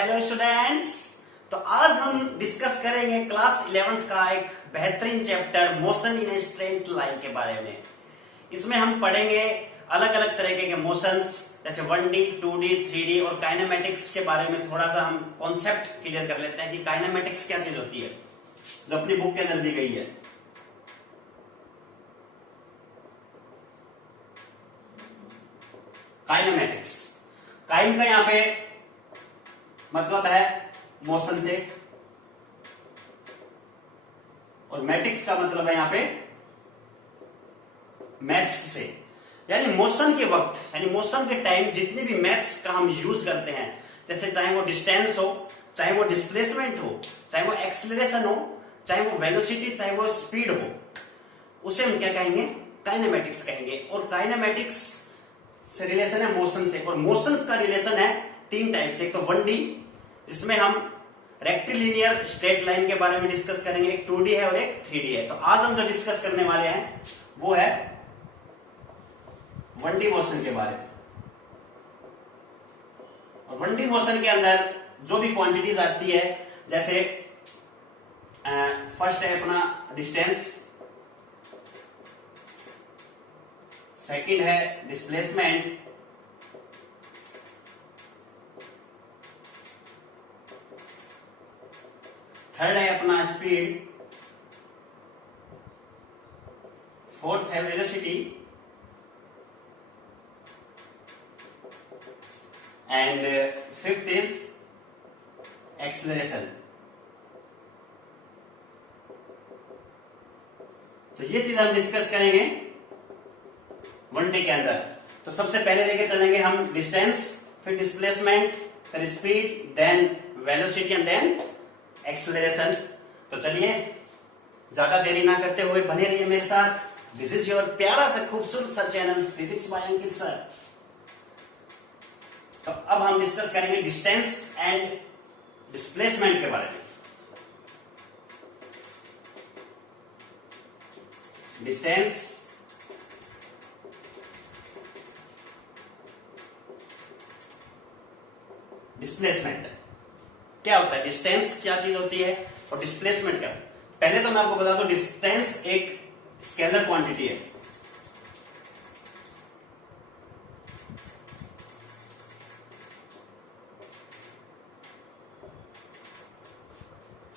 Hello students. तो आज हम डिस्कस करेंगे क्लास 11th का एक बेहतरीन chapter motion in a straight line के बारे में। इसमें हम पढ़ेंगे अलग अलग तरीके के मोशंस जैसे 1D, 2D, 3D और काइनेमेटिक्स के बारे में थोड़ा सा हम कॉन्सेप्ट क्लियर कर लेते हैं कि काइनेमेटिक्स क्या चीज होती है जो अपनी बुक के अंदर दी गई है। काइनेमेटिक्स, काइन का यहाँ पे मतलब है मोशन से और मैटिक्स का मतलब है यहाँ पे मैथ्स से, यानी मोशन के वक्त यानी मोशन के टाइम जितनी भी मैथ्स का हम यूज करते हैं, जैसे चाहे वो डिस्टेंस हो, चाहे वो डिस्प्लेसमेंट हो, चाहे वो एक्सेलरेशन हो, चाहे वो वेलोसिटी, चाहे वो स्पीड हो, उसे हम क्या कहेंगे? काइनेमेटिक्स कहेंगे। और काइनेमेटिक्स से रिलेशन है मोशन से, और मोशन का रिलेशन है तीन टाइप से। एक तो 1D जिसमें हम रेक्टिलिनियर स्ट्रेट लाइन के बारे में डिस्कस करेंगे, एक 2D है और एक 3D है। तो आज हम जो डिस्कस करने वाले हैं वो है 1D मोशन के बारे में। और 1D मोशन के अंदर जो भी क्वांटिटीज आती है, जैसे फर्स्ट है अपना डिस्टेंस, सेकंड है डिस्प्लेसमेंट, थर्ड है अपना स्पीड, फोर्थ है velocity and fifth is acceleration. तो ये चीज हम डिस्कस करेंगे 1D के अंदर। तो सबसे पहले लेके चलेंगे हम डिस्टेंस, फिर डिस्प्लेसमेंट, फिर speed, then velocity and then acceleration. तो चलिए ज्यादा देरी ना करते हुए बने रहिए मेरे साथ। दिस इज योर प्यारा सा खूबसूरत सा चैनल फिजिक्स बाय अंकित सर। तो अब हम डिस्कस करेंगे डिस्टेंस एंड डिस्प्लेसमेंट के बारे में। डिस्टेंस, डिस्प्लेसमेंट क्या होता है? डिस्टेंस क्या चीज होती है और डिस्प्लेसमेंट क्या? पहले तो मैं आपको बता दूं, डिस्टेंस एक स्केलर क्वांटिटी है।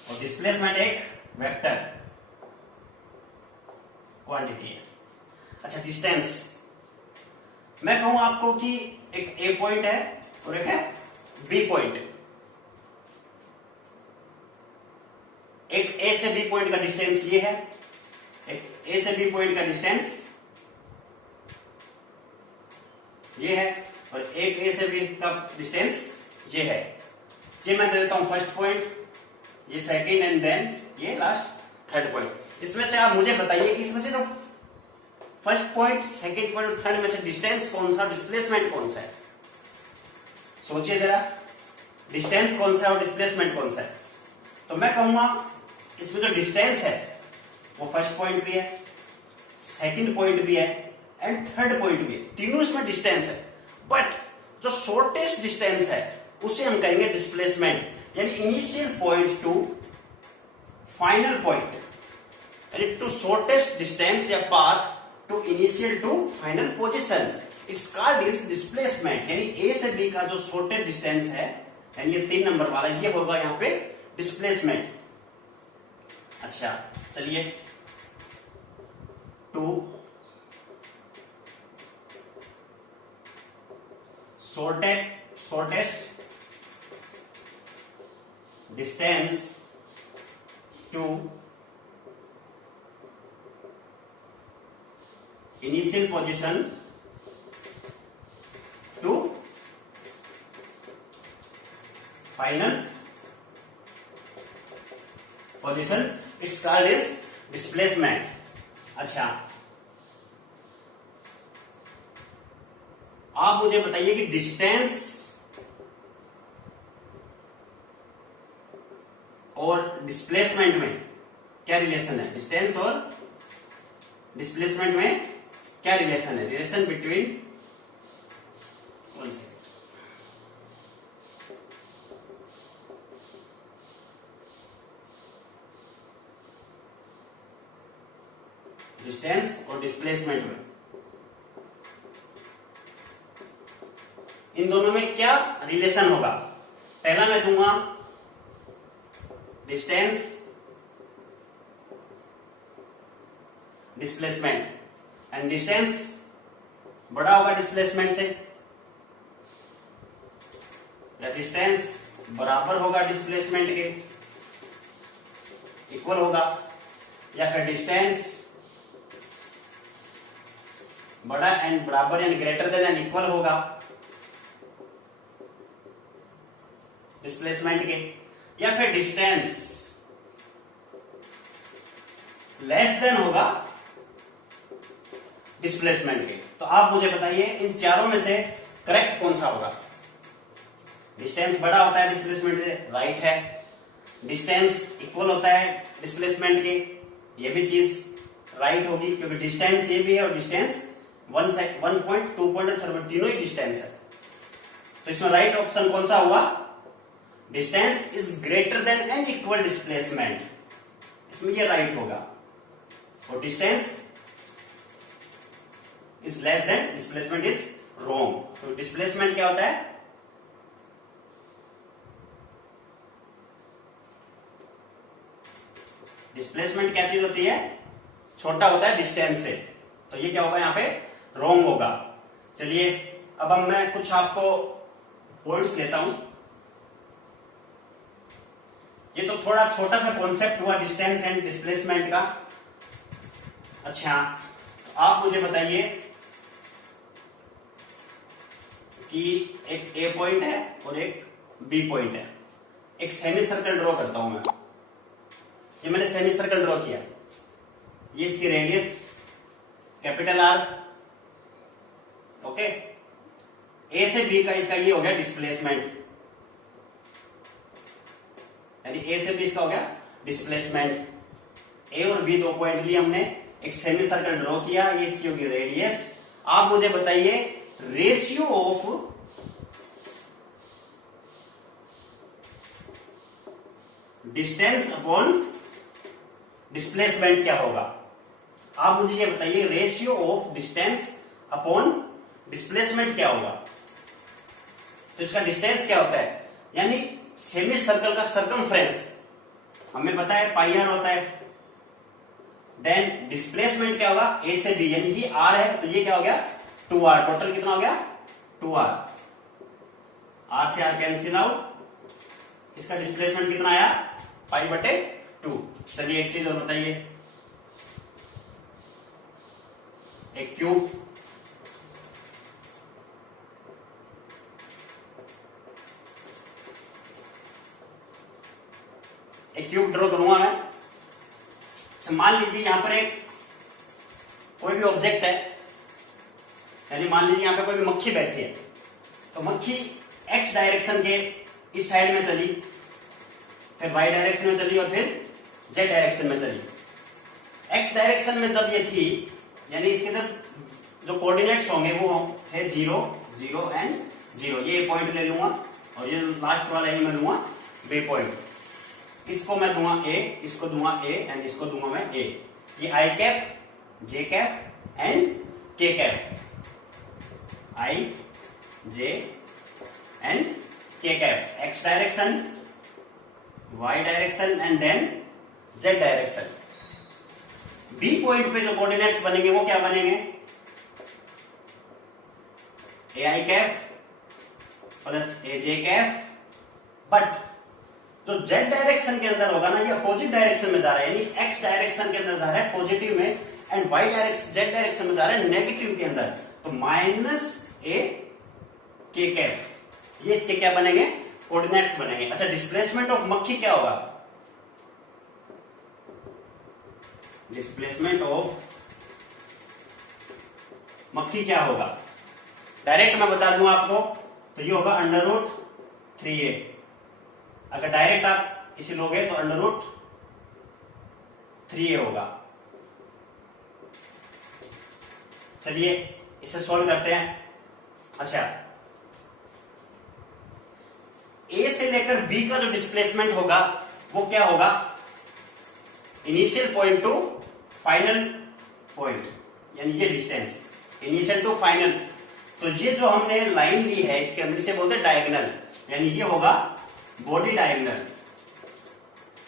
और डिस्प्लेसमेंट एक वेक्टर क्वांटिटी है। अच्छा, डिस्टेंस मैं कहूं आपको कि एक ए पॉइंट है और एक है बी पॉइंट। एक ए से बी पॉइंट का डिस्टेंस ये है, एक ए से बी पॉइंट का डिस्टेंस ये है, और एक ए से बी का डिस्टेंस ये है। ये मैं दे देता हूं फर्स्ट पॉइंट, ये सेकंड एंड देन ये लास्ट थर्ड पॉइंट। इसमें से आप मुझे बताइए कि इसमें से जो फर्स्ट पॉइंट, सेकंड पॉइंट और थर्ड में से डिस्टेंस कौन सा, डिस्प्लेसमेंट कौन सा है? सोचिए जरा, डिस्टेंस कौन सा है और डिस्प्लेसमेंट कौन सा है? तो मैं कहूंगा इसमें जो डिस्टेंस है वो फर्स्ट पॉइंट भी है, सेकंड पॉइंट भी है एंड थर्ड पॉइंट भी है। तीनों इसमें डिस्टेंस है, बट जो शॉर्टेस्ट डिस्टेंस है उसे हम कहेंगे डिस्प्लेसमेंट, यानी initial point to final point, यानी टू शॉर्टेस्ट डिस्टेंस या path to initial to final position, it's called is displacement. यानी ए से बी का जो शॉर्टेस्ट डिस्टेंस है, यानी ये 3 नंबर वाला, ये होगा यहां पे डिस्प्लेसमेंट। अच्छा चलिए, to shortest distance to initial position to final position, it's called is displacement. अच्छा, आप मुझे बताइए कि डिस्टेंस और डिस्प्लेसमेंट में क्या रिलेशन है? डिस्टेंस और डिस्प्लेसमेंट में क्या रिलेशन है? Relation between, one second, distance और डिस्प्लेसमेंट में, इन दोनों में क्या रिलेशन होगा? पहला मैं दूंगा डिस्टेंस डिस्प्लेसमेंट, एंड डिस्टेंस बड़ा होगा डिस्प्लेसमेंट से, या डिस्टेंस बराबर होगा डिस्प्लेसमेंट के, इक्वल होगा, या फिर डिस्टेंस बड़ा एंड बराबर यानी ग्रेटर देन एंड इक्वल होगा डिस्प्लेसमेंट के, या फिर डिस्टेंस लेस देन होगा डिस्प्लेसमेंट के। तो आप मुझे बताइए इन चारों में से करेक्ट कौन सा होगा? डिस्टेंस बड़ा होता है डिस्प्लेसमेंट से, राइट है। डिस्टेंस इक्वल होता है डिस्प्लेसमेंट के, ये भी चीज राइट होगी, क्योंकि डिस्टेंस ये भी है और डिस्टेंस 1 पॉइंट 2 पॉइंट और तीनों ही डिस्टेंस है। तो इसमें राइट ऑप्शन कौन सा हुआ? Distance is greater than and equal displacement, इसमें ये राइट होगा। और distance is less than displacement is wrong. तो डिस्प्लेसमेंट क्या होता है? डिस्प्लेसमेंट क्या चीज होती है? छोटा होता है डिस्टेंस से, तो ये क्या होगा यहाँ पे? रॉन्ग होगा। चलिए अब मैं कुछ आपको पॉइंट्स लेता हूं। ये तो थोड़ा छोटा सा कॉन्सेप्ट हुआ डिस्टेंस एंड डिस्प्लेसमेंट का। अच्छा, तो आप मुझे बताइए कि एक ए पॉइंट है और एक बी पॉइंट है। एक सेमी सर्कल ड्रॉ करता हूं मैं। ये मैंने सेमी सर्कल ड्रॉ किया, ये इसकी रेडियस कैपिटल आर, ओके। ए से बी का इसका ये हो गया डिस्प्लेसमेंट, यानी ए से बी इसका हो गया डिस्प्लेसमेंट। ए और बी दो पॉइंट लिए हमने, एक सेमी सर्कल ड्रॉ किया, ये इसकी होगी रेडियस। आप मुझे बताइए ratio of distance upon displacement क्या होगा? आप मुझे ये बताइए ratio of distance upon displacement क्या होगा? तो इसका डिस्टेंस क्या होता है, यानी सेमी सर्कल का सर्कमफ्रेंस हमें पता है पाई आर होता है। देन डिस्प्लेसमेंट क्या होगा? ए से बी, यानी ये आर है तो ये क्या हो गया? 2r। टोटल कितना हो गया? 2r। आर से आर कैंसिल आउट, इसका डिस्प्लेसमेंट कितना आया? पाई बटे 2। चलिए एक चीज और बताइए, एक क्यूब, एक क्यूब ड्रॉ करूंगा मैं। अच्छा, मान लीजिए यहां पर एक कोई भी ऑब्जेक्ट है, यानी मान लीजिए यहां पे कोई भी मक्खी बैठी है, तो मक्खी एक्स डायरेक्शन के इस साइड में चली, फिर वाई डायरेक्शन में चली और फिर जेड डायरेक्शन में चली। एक्स डायरेक्शन में जब ये थी, यानी इसके अंदर जो कोऑर्डिनेट्स होंगे वो है 0 0 एंड 0। ये पॉइंट ले लूंगा और ये लास्ट वाला ही मैं लूंगा बी पॉइंट। इसको मैं दूंगा ए, इसको दूंगा ए एंड इसको दूंगा मैं ए। ये I cap, J cap and K cap, I J and K cap, X direction, Y direction and then Z direction. B point पे जो कोऑर्डिनेट्स बनेंगे वो क्या बनेंगे? A I cap plus A J cap. But जो Z direction के अंदर होगा ना, ये अपोजिट डायरेक्शन में जा रहा है, यानी एक्स डायरेक्शन के अंदर जा रहा है पॉजिटिव में, and Y direction Z direction में जा रहा है नेगेटिव के अंदर, तो माइनस ए के कैप, ये इसके क्या बनेंगे? कोऑर्डिनेट्स बनेंगे। अच्छा, डिस्प्लेसमेंट ऑफ मक्खी क्या होगा? डिस्प्लेसमेंट ऑफ मक्खी क्या होगा? डायरेक्ट मैं बता दूं आपको, तो ये होगा √3a। अगर डायरेक्ट आप इसे लोगे तो √3a होगा। चलिए इसे सॉल्व करते हैं। अच्छा, ए से लेकर बी का जो डिस्प्लेसमेंट होगा वो क्या होगा? Initial point to final point, यानी ये डिस्टेंस इनिशियल टू फाइनल। तो ये जो हमने लाइन ली है इसके अंदर इसे बोलते हैं डायगोनल, यानी ये होगा बॉडी डायगोनल,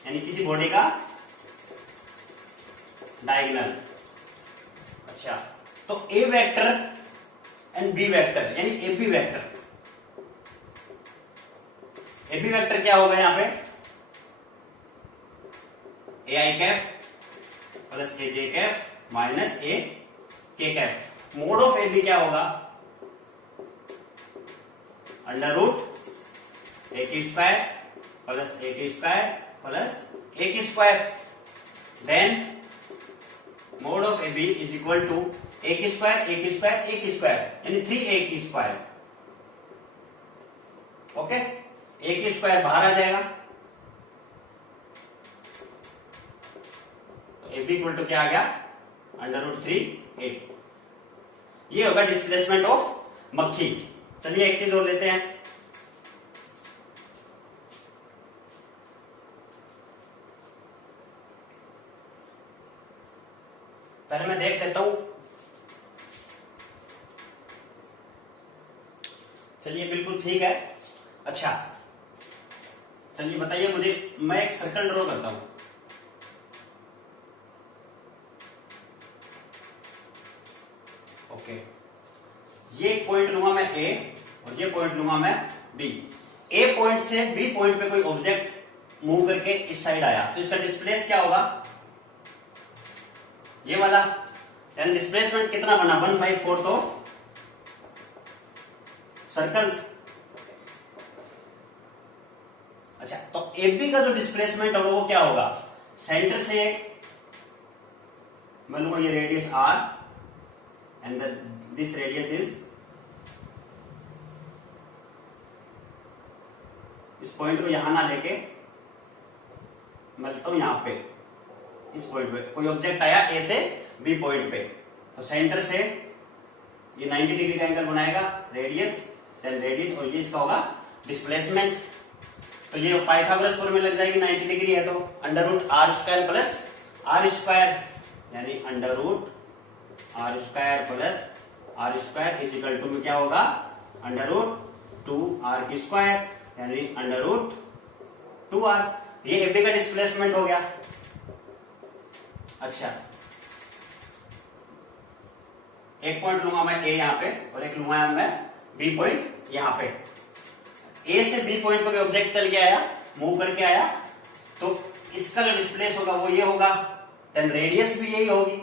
यानी किसी बॉडी का डायगोनल। अच्छा, तो A vector and B vector यानी एबी वेक्टर। एबी वेक्टर क्या होगा यहां पे, A I cap plus A J cap minus A K cap. Mod of A B क्या होगा, अंडर रूट ए की स्क्वायर प्लस ए की स्क्वायर प्लस ए की square. Then mod of A B is equal to A की square ए की square ए की square, यानी 3a की स्क्वायर। ओके, ए की स्क्वायर बाहर आ जाएगा, तो ए बी इक्वल टू क्या आ गया, अंडर रूट 3a। ये होगा डिस्प्लेसमेंट ऑफ मक्खी। चलिए एक चीज और लेते हैं, पहले मैं देख लेता हूं। चलिए बिल्कुल ठीक है। अच्छा चलिए बताइए मुझे, मैं एक सर्कल ड्रॉ करता हूं। ओके, ये पॉइंट लूंगा मैं ए और ये पॉइंट लूंगा मैं बी। ए पॉइंट से बी पॉइंट पे कोई ऑब्जेक्ट मूव करके इस साइड आया तो इसका डिस्प्लेस क्या होगा, ये वाला, यानी डिस्प्लेसमेंट कितना बना 1/4 तो सर्कल। अच्छा, तो AB का जो डिस्प्लेसमेंट होगा वो क्या होगा, सेंटर से मैं लूंगा ये radius R and this radius is, इस पॉइंट को यहां ना लेके मैं लेता हूं यहां पे, इस पॉइंट पे कोई ऑब्जेक्ट आया ए से बी पॉइंट पे, तो सेंटर से ये 90 डिग्री का एंगल बनाएगा, रेडियस देन रेडियस, और ये इसका होगा डिस्प्लेसमेंट। तो ये पाइथागोरस फॉर्मूला में लग जाएगी, 90 डिग्री है तो under root R square plus R square, यानी under root R square plus R square is equal to में क्या होगा, अंडर रूट 2r की स्क्वायर, यानी अंडर रूट 2r। ये एबी का डिस्प्लेसमेंट हो गया। अच्छा, एक पॉइंट लूंगा मैं ए यहां पे और एक लूंगा मैं बी पॉइंट यहां पे। ए से बी पॉइंट पे ऑब्जेक्ट चल के आया, मूव करके आया, तो इसका जो डिस्प्लेस होगा वो ये होगा, देन रेडियस भी यही होगी,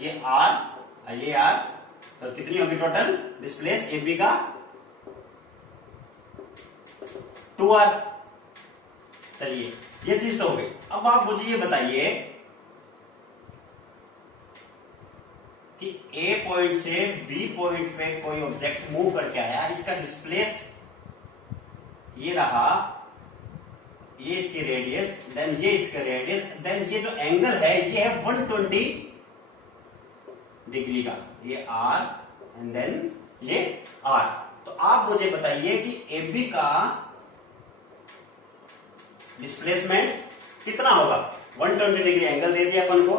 ये आर और ये आर, तो कितनी होगी टोटल डिस्प्लेस ए बी का 2r। चलिए ये चीज तो हो गई। अब आप मुझे ये बताइए कि ए पॉइंट से बी पॉइंट पे कोई ऑब्जेक्ट मूव करके आया, इसका डिस्प्लेस ये रहा, ये इसकी रेडियस, देन ये इसका रेडियस, देन ये जो एंगल है ये है 120 डिग्री का, ये r एंड देन ये r। तो आप मुझे बताइए कि AB का डिस्प्लेसमेंट कितना होगा, 120 डिग्री एंगल दे दिया अपन को।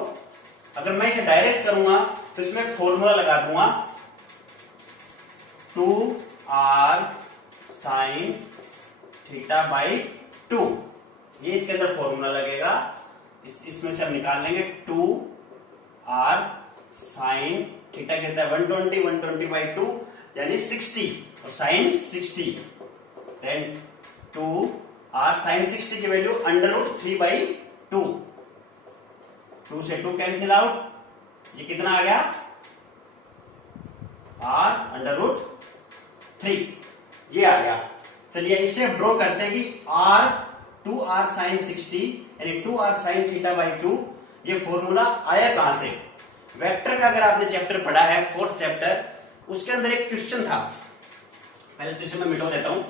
अगर मैं इसे डायरेक्ट करूंगा तो इसमें एक फॉर्मूला लगा दूंगा, 2r साइन थीटा बाई 2, ये इसके अंदर फॉर्मूला लगेगा, इसमें से हम निकाल लेंगे 2r साइन थीटा कहता है 120 बाई 2 यानी 60 और साइन 60, देन 2r साइन 60 की वैल्यू अंडर रूट 3/2, 2 से 2 कैंसिल आउट, ये कितना आ गया r अंडर रूट 3, ये आ गया। चलिए इसे ड्रॉ करते हैं कि r 2r साइन 60 यानी 2r साइन थीटा बाई 2, ये फॉर्मूला आया कहां से। वेक्टर का अगर आपने चैप्टर पढ़ा है 4th चैप्टर, उसके अंदर एक क्वेश्चन था, पहले तो इसे मैं मिटा देता हूं।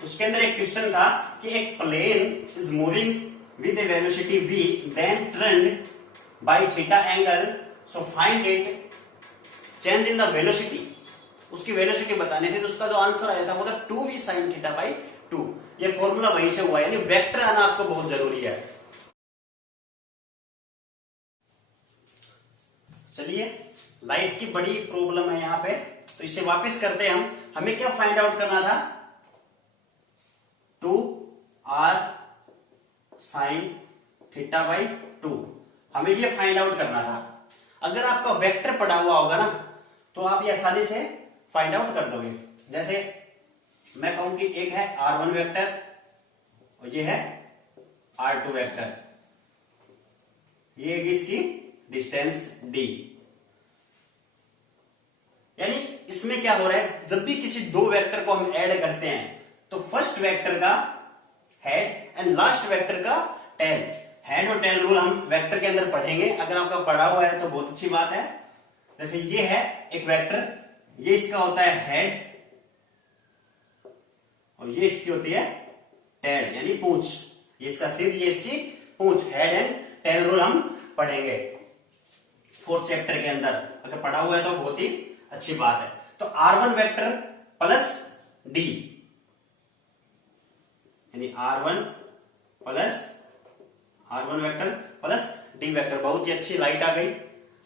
उसके अंदर एक क्वेश्चन था कि एक plane is moving with a velocity v then turned by theta angle, so find it change in the velocity. उसकी वेलोसिटी बताने थी, तो उसका जो आंसर आया था वो था 2v sin थीटा बाई 2। ये फॉर्मूला वहीं से हुआ, यानी वेक्टर आना आपको बहुत जरूरी है। चलिए, लाइट की बड़ी प्रॉब्लम है यहाँ पे, तो इसे वापस करते हैं हम। हमें क्या फाइंड आउट करना था? 2r sin θ/2, हमें ये फाइंड आउट करना था। अगर आपका वेक्टर पड़ा हुआ होगा ना, तो आप ये आसानी से फाइंड आउट कर दोगे। जैसे मैं कहूं कि एक है r1 वेक्टर और ये है r2 वेक्टर, ये इसकी डिस्टेंस d। यानी इसमें क्या हो रहा है, जब भी किसी दो वेक्टर को हम ऐड करते हैं तो फर्स्ट वेक्टर का हेड एंड लास्ट वेक्टर का टेल, हेड और टेल रूल हम वेक्टर के अंदर पढ़ेंगे। अगर आपका पढ़ा हुआ है तो बहुत अच्छी बात है। जैसे ये है एक वेक्टर, ये इसका होता है हेड और ये इसकी होती है टेल यानी पूंछ। ये इसका सिर, ये इसकी पूंछ। हेड एंड टेल रूल हम पढ़ेंगे 4th चैप्टर के अंदर। अगर पढ़ा हुआ है तो बहुत ही अच्छी बात है। तो r1 वेक्टर प्लस d यानी r1 vector plus d vector, बहुत ही अच्छी लाइट आ गई।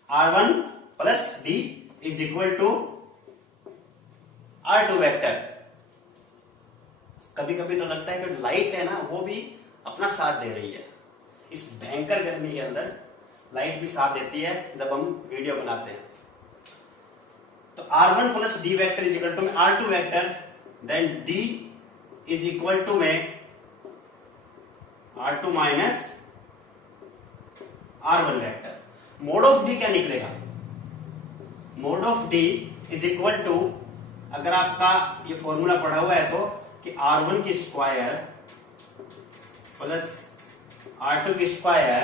r1 plus d is equal to r2 vector. कभी कभी तो लगता है कि लाइट है ना, वो भी अपना साथ दे रही है। इस भयंकर गर्मी के अंदर लाइट भी साथ देती है जब हम वीडियो बनाते हैं। तो r1 plus d vector is equal to में r2 vector, then d is equal to में r2 minus r1 vector. Mod of d क्या निकलेगा? Mod of d is equal to, अगर आपका ये फॉर्मूला पढ़ा हुआ है तो, कि r1 की स्क्वायर प्लस r2 की square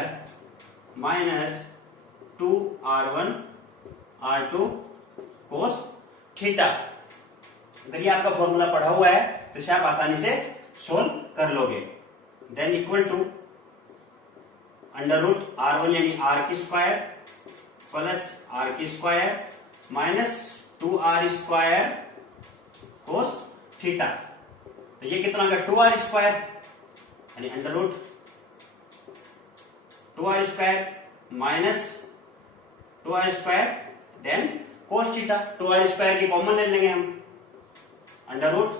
minus 2r1 r2 cos theta. अगर ये आपका फॉर्मूला पढ़ा हुआ है तो इसे आप आसानी से सोल्व कर लोगे। Then equal to under root r1 यानी r की स्क्वायर प्लस r की square minus 2r square cos theta. तो ये कितना होगा? 2r स्क्वायर यानी under root 2r square minus 2r square then cos theta. 2r square की कॉमन ले लेंगे हम, under root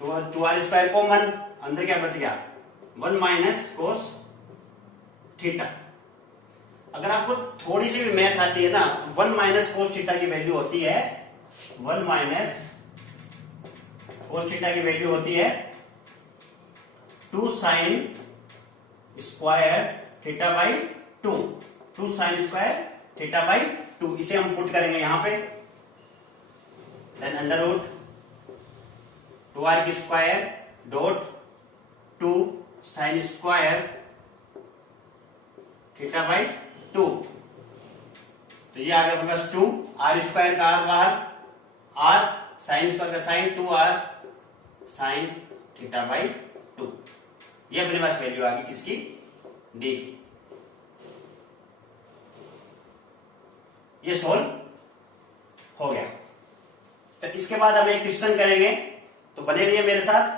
2r square common, अंदर क्या बच गया? 1 माइनस कोस थीटा। अगर आपको थोड़ी सी भी मैथ आती है ना, 1 माइनस कोस थीटा की वैल्यू होती है 1 माइनस कोस थीटा की वैल्यू होती है 2 sine square theta by 2, 2 sine square theta by 2। इसे हम पुट करेंगे यहां पे, देन अंडर रूट 2r की square dot 2 sine square theta by 2। तो ये आ गया अपने पास 2, r स्क्वायर का r बाहर, r साइन स्क्वायर का sine, 2r sine theta by 2। ये अपने पास वैल्यू आ गई किसकी? d की। ये सोल्व हो गया। तो इसके बाद हम एक क्वेश्चन करेंगे, तो बने रहिए मेरे साथ।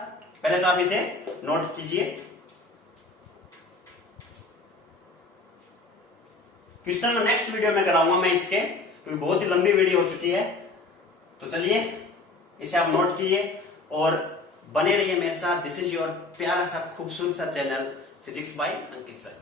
पहले तो आप इसे नोट कीजिए। क्वेश्चन में नेक्स्ट वीडियो में कराऊंगा मैं इसके, क्योंकि बहुत ही लंबी वीडियो हो चुकी है। तो चलिए इसे आप नोट कीजिए और बने रहिए मेरे साथ। दिस इज योर प्यारा सा खूबसूरत सा चैनल फिजिक्स बाय अंकित सर।